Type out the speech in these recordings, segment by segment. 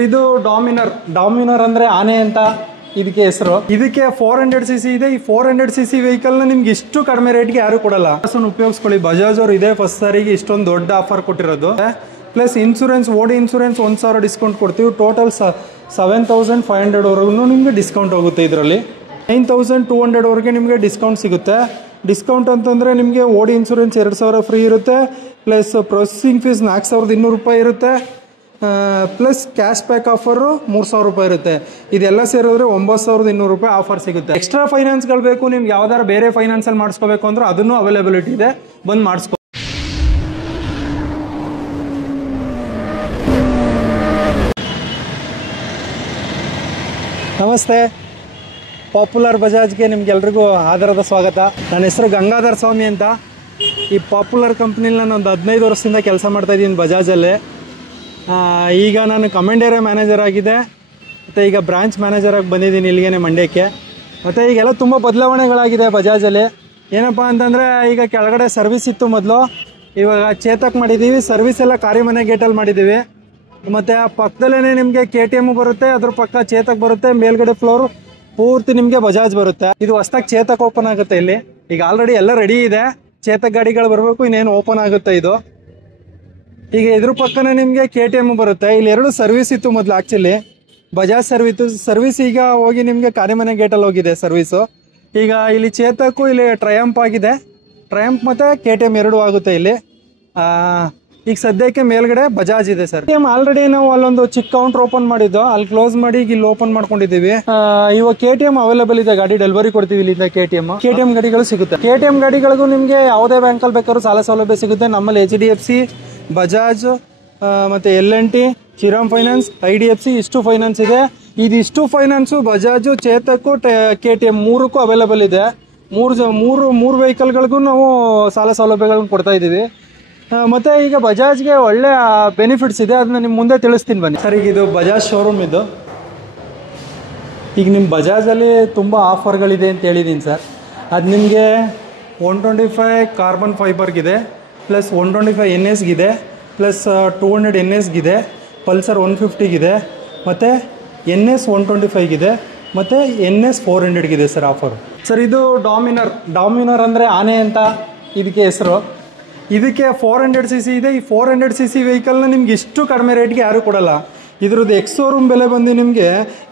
ಇದು ಡಾಮಿನರ್ ಅಂದ್ರೆ ಆನೆ ಅಂತ ಇದಕ್ಕೆ ಹೆಸರು. ಇದಕ್ಕೆ 400cc ಇದೆ. ಈ 400cc ವೆಹಿಕಲ್ ನ ನಿಮ್ಗೆ ಇಷ್ಟು ಕಡಿಮೆ ರೇಟ್ಗೆ ಯಾರು ಕೊಡಲ್ಲ. ಉಪಯೋಗಿಸ್ಕೊಳ್ಳಿ. ಬಜಾಜ್ ಅವರು ಇದೇ ಫಸ್ಟ್ ಸಾರಿಗೆ ಇಷ್ಟೊಂದು ದೊಡ್ಡ ಆಫರ್ ಕೊಟ್ಟಿರೋದು. ಪ್ಲಸ್ ಇನ್ಸೂರೆನ್ಸ್, ಓಡಿ ಇನ್ಸೂರೆನ್ಸ್ 1000 ಡಿಸ್ಕೌಂಟ್ ಕೊಡ್ತೀವಿ. ಟೋಟಲ್ 7500 ವರೆಗೂ ನಿಮಗೆ ಡಿಸ್ಕೌಂಟ್ ಹೋಗುತ್ತೆ. ಇದರಲ್ಲಿ 9200 ವರೆಗೆ ನಿಮಗೆ ಡಿಸ್ಕೌಂಟ್ ಸಿಗುತ್ತೆ. ಡಿಸ್ಕೌಂಟ್ ಅಂತಂದರೆ ನಿಮಗೆ ಓಡಿ ಇನ್ಸೂರೆನ್ಸ್ 2000 ಫ್ರೀ ಇರುತ್ತೆ. ಪ್ಲಸ್ ಪ್ರೊಸೆಸಿಂಗ್ ಫೀಸ್ 4200 ರೂಪಾಯಿ ಇರುತ್ತೆ. ಪ್ಲಸ್ ಕ್ಯಾಶ್ ಬ್ಯಾಕ್ ಆಫರು 3000 ರೂಪಾಯಿ ಇರುತ್ತೆ. ಇದೆಲ್ಲ ಸೇರಿದ್ರೆ 9200 ರೂಪಾಯಿ ಆಫರ್ ಸಿಗುತ್ತೆ. ಎಕ್ಸ್ಟ್ರಾ ಫೈನಾನ್ಸ್ಗಳು ಬೇಕು ನಿಮ್ಗೆ, ಯಾವ್ದಾರು ಬೇರೆ ಫೈನಾನ್ಸಲ್ಲಿ ಮಾಡಿಸ್ಕೋಬೇಕು ಅಂದ್ರೆ ಅದನ್ನು ಅವೈಲೇಬಿಲಿಟಿ ಇದೆ, ಬಂದು ಮಾಡಿಸ್ಕೊ. ನಮಸ್ತೆ, ಪಾಪ್ಯುಲರ್ ಬಜಾಜ್ಗೆ ನಿಮ್ಗೆಲ್ರಿಗೂ ಆಧಾರದ ಸ್ವಾಗತ. ನನ್ನ ಹೆಸರು ಗಂಗಾಧರ್ ಸ್ವಾಮಿ ಅಂತ. ಈ ಪಾಪ್ಯುಲರ್ ಕಂಪ್ನಿಲಿ ನಾನು ಒಂದು 15 ವರ್ಷದಿಂದ ಕೆಲಸ ಮಾಡ್ತಾಯಿದ್ದೀನಿ ಬಜಾಜಲ್ಲಿ. ಈಗ ನಾನು ಕಮಾಂಡ್ ಏರಿಯಾ ಮ್ಯಾನೇಜರ್ ಆಗಿದೆ, ಮತ್ತು ಈಗ ಬ್ರಾಂಚ್ ಮ್ಯಾನೇಜರಾಗಿ ಬಂದಿದ್ದೀನಿ ಇಲ್ಲಿಗೆ ಮಂಡ್ಯಕ್ಕೆ. ಮತ್ತು ಈಗೆಲ್ಲ ತುಂಬ ಬದಲಾವಣೆಗಳಾಗಿದೆ ಬಜಾಜಲ್ಲಿ. ಏನಪ್ಪ ಅಂತಂದರೆ, ಈಗ ಕೆಳಗಡೆ ಸರ್ವಿಸ್ ಇತ್ತು ಮೊದಲು, ಇವಾಗ ಚೇತಕ್ ಮಾಡಿದ್ದೀವಿ. ಸರ್ವಿಸ್ ಎಲ್ಲ ಕಾರಿಮನೆ ಗೇಟಲ್ಲಿ ಮಾಡಿದ್ದೀವಿ. ಮತ್ತು ಪಕ್ಕದಲ್ಲೇ ನಿಮಗೆ KTM ಬರುತ್ತೆ, ಅದ್ರ ಪಕ್ಕ ಚೇತಕ್ ಬರುತ್ತೆ. ಮೇಲ್ಗಡೆ ಫ್ಲೋರು ಪೂರ್ತಿ ನಿಮಗೆ ಬಜಾಜ್ ಬರುತ್ತೆ. ಇದು ಹೊಸ್ದಾಗಿ ಚೇತಕ್ ಓಪನ್ ಆಗುತ್ತೆ ಇಲ್ಲಿ. ಈಗ ಆಲ್ರೆಡಿ ಎಲ್ಲ ರೆಡಿ ಇದೆ, ಚೇತಕ್ ಗಾಡಿಗಳು ಬರಬೇಕು, ಇನ್ನೇನು ಓಪನ್ ಆಗುತ್ತೆ ಇದು. ಈಗ ಇದ್ರ ಪಕ್ಕನೇ ನಿಮಗೆ KTM ಬರುತ್ತೆ. ಇಲ್ಲಿ 2 ಸರ್ವಿಸ್ ಇತ್ತು ಮೊದಲು. ಆ್ಯಕ್ಚುಲಿ ಬಜಾಜ್ ಸರ್ವಿಸ್ ಈಗ ಹೋಗಿ ನಿಮಗೆ ಕಾರಿಮನೆ ಗೇಟಲ್ಲಿ ಹೋಗಿದೆ ಸರ್ವಿಸು. ಈಗ ಇಲ್ಲಿ ಚೇತಕ್ಕು, ಇಲ್ಲಿ ಟ್ರಯಂಪ್ ಆಗಿದೆ. ಟ್ರಯಂಪ್ ಮತ್ತು KTM 2 ಆಗುತ್ತೆ ಇಲ್ಲಿ. ಈಗ ಸದ್ಯಕ್ಕೆ ಮೇಲ್ಗಡೆ ಬಜಾಜ್ ಇದೆ ಸರ್. ಆಲ್ರೆಡಿ ನಾವು ಅಲ್ಲೊಂದು ಚಿಕ್ಕ ಕೌಂಟರ್ ಓಪನ್ ಮಾಡಿದ್ದು, ಅಲ್ಲಿ ಕ್ಲೋಸ್ ಮಾಡಿ ಈಗ ಇಲ್ಲಿ ಓಪನ್ ಮಾಡ್ಕೊಂಡಿದ್ದೀವಿ. ಇವಾಗ KTM ಅವೈಲೇಬಲ್ ಇದೆ, ಗಾಡಿ ಡೆಲಿವರಿ ಕೊಡ್ತೀವಿ ಇಲ್ಲಿಂದ. KTM ಗಾಡಿಗಳು ಸಿಗುತ್ತೆ. KTM ಗಾಡಿಗಳಿಗೂ ನಿಮಗೆ ಯಾವುದೇ ಬ್ಯಾಂಕಲ್ಲಿ ಬೇಕಾದ್ರೂ ಸಾಲ ಸೌಲಭ್ಯ ಸಿಗುತ್ತೆ. ನಮ್ಮಲ್ಲಿ HDFC, ಬಜಾಜ್ ಮತ್ತು L&T, ಶ್ರೀರಾಮ್ ಫೈನಾನ್ಸ್, IDFC ಇಷ್ಟು ಫೈನಾನ್ಸ್ ಇದೆ. ಇದಿಷ್ಟು ಫೈನಾನ್ಸು ಬಜಾಜು, ಚೇತಕ್ಕು, KTM ಮೂರಕ್ಕೂ ಅವೈಲೇಬಲ್ ಇದೆ. ಮೂರು ವೆಹಿಕಲ್ಗಳಿಗೂ ನಾವು ಸಾಲ ಸೌಲಭ್ಯಗಳನ್ನ ಕೊಡ್ತಾ ಇದ್ದೀವಿ. ಮತ್ತು ಈಗ ಬಜಾಜ್ಗೆ ಒಳ್ಳೆ ಬೆನಿಫಿಟ್ಸ್ ಇದೆ, ಅದನ್ನ ನಿಮ್ಮ ಮುಂದೆ ತಿಳಿಸ್ತೀನಿ ಬನ್ನಿ ಸರ್. ಈಗ ಇದು ಬಜಾಜ್ ಶೋರೂಮ್ ಇದು. ಈಗ ನಿಮ್ಮ ಬಜಾಜಲ್ಲಿ ತುಂಬ ಆಫರ್ಗಳಿದೆ ಅಂತ ಹೇಳಿದ್ದೀನಿ ಸರ್. ಅದು ನಿಮಗೆ 125 ಕಾರ್ಬನ್ ಫೈಬರ್ಗಿದೆ, ಪ್ಲಸ್ 125 NSಗಿದೆ, ಪ್ಲಸ್ 200 NSಗಿದೆ, ಪಲ್ಸರ್ 150ಗಿದೆ, ಮತ್ತು NS 125ಗಿದೆ, ಮತ್ತು NS 400ಗಿದೆ ಸರ್ ಆಫರು. ಸರ್ ಇದು ಡಾಮಿನರ್ ಅಂದರೆ ಆನೆ ಅಂತ ಇದಕ್ಕೆ ಹೆಸರು. ಇದಕ್ಕೆ 400cc ಇದೆ. ಈ 400cc ವೆಹಿಕಲ್ನ ನಿಮ್ಗೆ ಇಷ್ಟು ಕಡಿಮೆ ರೇಟ್ಗೆ ಯಾರೂ ಕೊಡಲ್ಲ. ಇದ್ರದ್ದು ಎಕ್ಸ್-ಶೋರೂಮ್ ಬೆಲೆ ಬಂದು ನಿಮಗೆ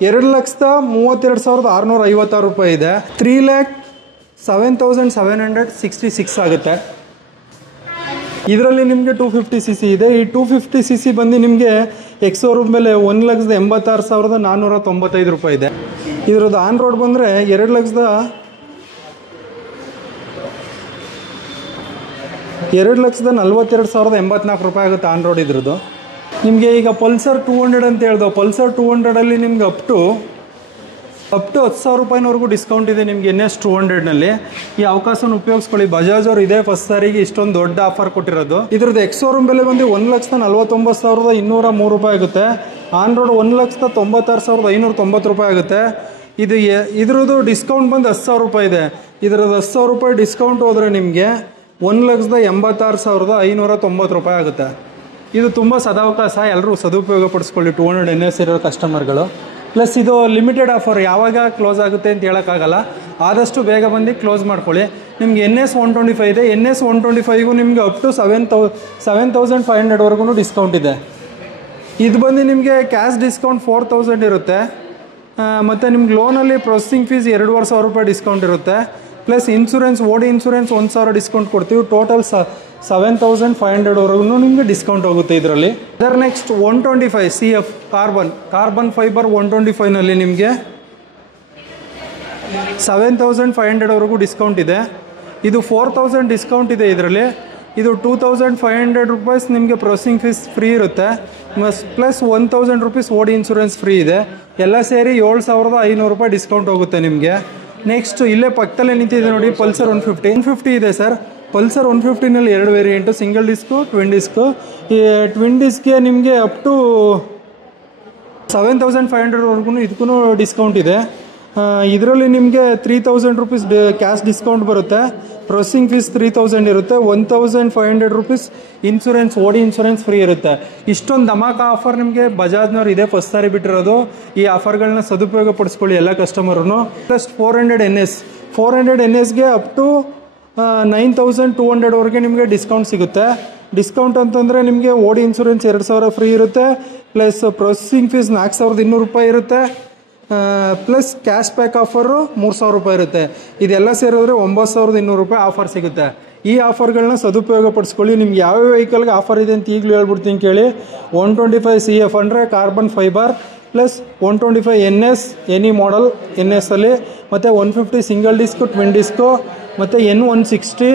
2,32,656 ರೂಪಾಯಿ ಇದೆ. 3,07,766 ಆಗುತ್ತೆ. ಇದರಲ್ಲಿ ನಿಮಗೆ 250cc ಇದೆ. ಈ 250cc ಬಂದು ನಿಮಗೆ ಎಕ್ಸ್-ಶೋರೂಮ್ ಬೆಲೆ 1,86,495 ರೂಪಾಯಿ ಇದೆ. ಇದರದ್ದು ಆನ್ ರೋಡ್ ಬಂದರೆ 2,42,084 ರೂಪಾಯಿ ಆಗುತ್ತೆ ಆನ್ ರೋಡ್ ಇದ್ರದ್ದು. ನಿಮಗೆ ಈಗ ಪಲ್ಸರ್ 200 ಅಂತ ಹೇಳ್ದೋ, ಪಲ್ಸರ್ 200ಅಲ್ಲಿ ನಿಮ್ಗೆ ಅಪ್ ಟು 10,000 ರೂಪಾಯಿನವರೆಗೂ ಡಿಸ್ಕೌಂಟ್ ಇದೆ ನಿಮಗೆ NS 200ನಲ್ಲಿ. ಈ ಅವಕಾಶನ ಉಪಯೋಗಿಸ್ಕೊಳ್ಳಿ. ಬಜಾಜ್ ಅವರು ಇದೇ ಫಸ್ಟ್ ಸಾರಿಗೆ ಇಷ್ಟೊಂದು ದೊಡ್ಡ ಆಫರ್ ಕೊಟ್ಟಿರೋದು. ಇದ್ರದ್ದು ಎಕ್ಸ್-ಶೋರೂಮ್ ಬೆಲೆ ಬಂದು 1,49,203 ರೂಪಾಯಿ ಆಗುತ್ತೆ. ಆನ್ ರೋಡ್ 1,96,590 ರೂಪಾಯಿ ಆಗುತ್ತೆ. ಇದ್ರದ್ದು ಡಿಸ್ಕೌಂಟ್ ಬಂದು 10,000 ರೂಪಾಯಿ ಇದೆ. ಇದ್ರದ್ದು 10,000 ರೂಪಾಯಿ ಡಿಸ್ಕೌಂಟ್ ಹೋದರೆ ನಿಮಗೆ 1,86,590 ರೂಪಾಯಿ ಆಗುತ್ತೆ. ಇದು ತುಂಬ ಸದಾವಕಾಶ, ಎಲ್ಲರೂ ಸದುಪಯೋಗ ಪಡಿಸ್ಕೊಳ್ಳಿ 200 NS ಇರೋ ಕಸ್ಟಮರ್ಗಳು. ಪ್ಲಸ್ ಇದು ಲಿಮಿಟೆಡ್ ಆಫರ್, ಯಾವಾಗ ಕ್ಲೋಸ್ ಆಗುತ್ತೆ ಅಂತ ಹೇಳೋಕ್ಕಾಗಲ್ಲ. ಆದಷ್ಟು ಬೇಗ ಬಂದು ಕ್ಲೋಸ್ ಮಾಡ್ಕೊಳ್ಳಿ. ನಿಮ್ಗೆ NS 125 ಇದೆ. NS 125ಗೂ ನಿಮಗೆ ಅಪ್ ಟು 7,500ವರೆಗೂ ಡಿಸ್ಕೌಂಟ್ ಇದೆ. ಇದು ಬಂದು ನಿಮಗೆ ಕ್ಯಾಶ್ ಡಿಸ್ಕೌಂಟ್ 4,000 ಇರುತ್ತೆ. ಮತ್ತು ನಿಮ್ಗೆ ಲೋನಲ್ಲಿ ಪ್ರೊಸೆಸಿಂಗ್ ಫೀಸ್ 2,500 ರೂಪಾಯಿ ಡಿಸ್ಕೌಂಟ್ ಇರುತ್ತೆ. ಪ್ಲಸ್ ಇನ್ಸೂರೆನ್ಸ್, ಓಡಿ ಇನ್ಸೂರೆನ್ಸ್ 1000 ಡಿಸ್ಕೌಂಟ್ ಕೊಡ್ತೀವಿ. ಟೋಟಲ್ 7,500 ವರೆಗೂ ನಿಮಗೆ ಡಿಸ್ಕೌಂಟ್ ಹೋಗುತ್ತೆ ಇದರಲ್ಲಿ. ಅದರ ನೆಕ್ಸ್ಟ್ 125 CF ಕಾರ್ಬನ್ ಫೈಬರ್ 125ನಲ್ಲಿ ನಿಮಗೆ 7,500 ವರೆಗೂ ಡಿಸ್ಕೌಂಟ್ ಇದೆ. ಇದು 4,000 ಡಿಸ್ಕೌಂಟ್ ಇದೆ ಇದರಲ್ಲಿ. ಇದು 2,500 ರೂಪೀಸ್ ನಿಮಗೆ ಪ್ರೊಸೆಸಿಂಗ್ ಫೀಸ್ ಫ್ರೀ ಇರುತ್ತೆ. ಪ್ಲಸ್ 1,000 ರೂಪೀಸ್ ಓಡಿ ಇನ್ಸೂರೆನ್ಸ್ ಫ್ರೀ ಇದೆ. ಎಲ್ಲ ಸೇರಿ 7,500 ರೂಪಾಯಿ ಡಿಸ್ಕೌಂಟ್ ಹೋಗುತ್ತೆ ನಿಮಗೆ. ನೆಕ್ಸ್ಟ್ ಇಲ್ಲೇ ಪಕ್ಕದಲ್ಲೇ ನಿಂತಿದೆ ನೋಡಿ, ಪಲ್ಸರ್ 150 ಇದೆ ಸರ್. ಪಲ್ಸರ್ 150ನಲ್ಲಿ 2 variant, single disc, twin disc. ಈ ಟ್ವಿನ್ ಡಿಸ್ಕ್ಗೆ ನಿಮಗೆ ಅಪ್ ಟು 7,500ವರೆಗೂ ಇದಕ್ಕೂ ಡಿಸ್ಕೌಂಟ್ ಇದೆ. ಇದರಲ್ಲಿ ನಿಮಗೆ 3,000 ರೂಪೀಸ್ ಕ್ಯಾಶ್ ಡಿಸ್ಕೌಂಟ್ ಬರುತ್ತೆ. ಪ್ರೊಸೆಸಿಂಗ್ ಫೀಸ್ 3000 ಇರುತ್ತೆ. 1500 ರೂಪೀಸ್ ಇನ್ಸೂರೆನ್ಸ್, ಓಡಿ ಇನ್ಸೂರೆನ್ಸ್ ಫ್ರೀ ಇರುತ್ತೆ. ಇಷ್ಟೊಂದು ಧಮಾಕ ಆಫರ್ ನಿಮಗೆ ಬಜಾಜ್ನವ್ರು ಇದೇ ಫಸ್ಟ್ ಸಾರಿ ಬಿಟ್ಟಿರೋದು. ಈ ಆಫರ್ಗಳನ್ನ ಸದುಪಯೋಗ ಪಡಿಸ್ಕೊಳ್ಳಿ ಎಲ್ಲ ಕಸ್ಟಮರ್ನು. ಪ್ಲಸ್ 400 NS, 400 NSಗೆ ಅಪ್ ಟು 9200ವರೆಗೆ ನಿಮಗೆ ಡಿಸ್ಕೌಂಟ್ ಸಿಗುತ್ತೆ. ಡಿಸ್ಕೌಂಟ್ ಅಂತಂದರೆ ನಿಮಗೆ ಓಡಿ ಇನ್ಸೂರೆನ್ಸ್ 2000 ಫ್ರೀ ಇರುತ್ತೆ. ಪ್ಲಸ್ ಪ್ರೊಸೆಸಿಂಗ್ ಫೀಸ್ 4200 ರೂಪಾಯಿ ಇರುತ್ತೆ. ಪ್ಲಸ್ ಕ್ಯಾಶ್ ಬ್ಯಾಕ್ ಆಫರು 3000 ರೂಪಾಯಿ ಇರುತ್ತೆ. ಇದೆಲ್ಲ ಸೇರಿದ್ರೆ 9200 ರೂಪಾಯಿ ಆಫರ್ ಸಿಗುತ್ತೆ. ಈ ಆಫರ್ಗಳನ್ನ ಸದುಪಯೋಗ ಪಡಿಸ್ಕೊಳ್ಳಿ. ನಿಮ್ಗೆ ಯಾವ್ಯಾವ ವೆಹಿಕಲ್ಗೆ ಆಫರ್ ಇದೆ ಅಂತ ಈಗಲೂ ಹೇಳ್ಬಿಡ್ತೀನಿ ಕೇಳಿ. 125 CF ಅಂದರೆ carbon fibre, plus 125 NS any model NS ಅಲ್ಲಿ, ಮತ್ತು 150 ಸಿಂಗಲ್ ಡಿಸ್ಕು, ಟ್ವಿನ್ ಡಿಸ್ಕು, ಮತ್ತು N160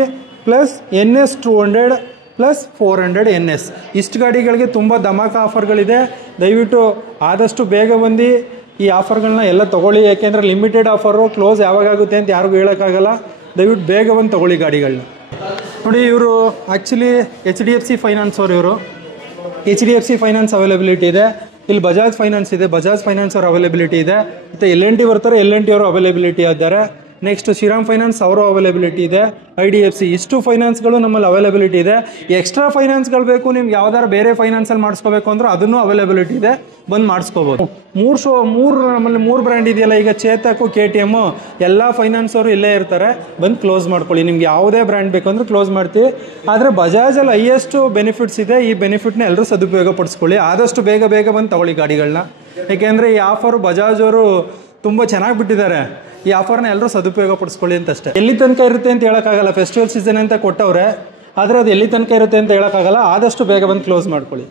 plus NS 200 plus 400 NS. ಇಷ್ಟು ಗಾಡಿಗಳಿಗೆ ತುಂಬ ಧಮಾಕ ಆಫರ್ಗಳಿದೆ. ದಯವಿಟ್ಟು ಆದಷ್ಟು ಬೇಗ ಬಂದು ಈ ಆಫರ್ಗಳನ್ನ ಎಲ್ಲ ತೊಗೊಳ್ಳಿ. ಯಾಕೆಂದರೆ ಲಿಮಿಟೆಡ್ ಆಫರು, ಕ್ಲೋಸ್ ಯಾವಾಗುತ್ತೆ ಅಂತ ಯಾರಿಗೂ ಹೇಳೋಕ್ಕಾಗಲ್ಲ. ದಯವಿಟ್ಟು ಬೇಗ ಬಂದು ತೊಗೊಳ್ಳಿ ಗಾಡಿಗಳನ್ನ. ನೋಡಿ, ಇವರು ಆ್ಯಕ್ಚುಲಿ HDFC ಫೈನಾನ್ಸ್ ಅವರು. ಇವರು HDFC ಫೈನಾನ್ಸ್ ಅವೈಲಬಿಲಿಟಿ ಇದೆ. ಇಲ್ಲಿ ಬಜಾಜ್ ಫೈನಾನ್ಸ್ ಇದೆ, ಬಜಾಜ್ ಫೈನಾನ್ಸ್ ಅವ್ರ ಅವೈಲಬಿಲಿಟಿ ಇದೆ. ಮತ್ತು L&T ಬರ್ತಾರೆ, L&T ಅವರು ಅವೈಲಬಿಲಿಟಿ ಇದ್ದಾರೆ. ನೆಕ್ಸ್ಟ್ ಶ್ರೀರಾಮ್ ಫೈನಾನ್ಸ್ ಅವರು ಅವೈಲಬಿಲಿಟಿ ಇದೆ. IDFC ಇಷ್ಟು ಫೈನಾನ್ಸ್ಗಳು ನಮ್ಮಲ್ಲಿ ಅವೈಲಬಿಲಿಟಿ ಇದೆ. ಎಕ್ಸ್ಟ್ರಾ ಫೈನಾನ್ಸ್ಗಳು ಬೇಕು ನಿಮ್ಗೆ ಯಾವ್ದಾರು ಬೇರೆ ಫೈನಾನ್ಸಲ್ಲಿ ಮಾಡಿಸ್ಕೋಬೇಕು ಅಂದ್ರೆ ಅದನ್ನು ಅವೈಲಬಿಲಿಟಿ ಇದೆ, ಬಂದು ಮಾಡಿಸ್ಕೋಬೋದು. ನಮ್ಮಲ್ಲಿ 3 ಬ್ರ್ಯಾಂಡ್ ಇದೆಯಲ್ಲ, ಈಗ ಚೇತಕ್, KTM ಎಲ್ಲ ಫೈನಾನ್ಸ್ ಅವರು ಇಲ್ಲೇ ಇರ್ತಾರೆ. ಬಂದು ಕ್ಲೋಸ್ ಮಾಡ್ಕೊಳ್ಳಿ. ನಿಮ್ಗೆ ಯಾವುದೇ ಬ್ರ್ಯಾಂಡ್ ಬೇಕು ಅಂದ್ರೆ ಕ್ಲೋಸ್ ಮಾಡ್ತೀವಿ. ಆದರೆ ಬಜಾಜಲ್ಲಿ ಹೈಯೆಸ್ಟ್ ಬೆನಿಫಿಟ್ಸ್ ಇದೆ. ಈ ಬೆನಿಫಿಟ್ನ ಎಲ್ಲರೂ ಸದುಪಯೋಗ ಪಡಿಸ್ಕೊಳ್ಳಿ. ಆದಷ್ಟು ಬೇಗ ಬಂದು ತಗೊಳ್ಳಿ ಗಾಡಿಗಳನ್ನ. ಏಕೆಂದರೆ ಈ ಆಫರು ಬಜಾಜ್ ಅವರು ತುಂಬ ಚೆನ್ನಾಗಿ ಬಿಟ್ಟಿದ್ದಾರೆ. ಈ ಆಫರ್ನ ಎಲ್ಲರೂ ಸದುಪಯೋಗ ಪಡಿಸ್ಕೊಳ್ಳಿ ಅಂತಷ್ಟೇ. ಎಲ್ಲಿ ತನಕ ಇರುತ್ತೆ ಅಂತ ಹೇಳೋಕ್ಕಾಗಲ್ಲ. ಫೆಸ್ಟಿವಲ್ ಸೀಸನ್ ಅಂತ ಕೊಟ್ಟವ್ರೆ, ಆದರೆ ಅದು ಎಲ್ಲಿ ತನಕ ಇರುತ್ತೆ ಅಂತ ಹೇಳೋಕ್ಕಾಗಲ್ಲ. ಆದಷ್ಟು ಬೇಗ ಬಂದು ಕ್ಲೋಸ್ ಮಾಡ್ಕೊಳ್ಳಿ.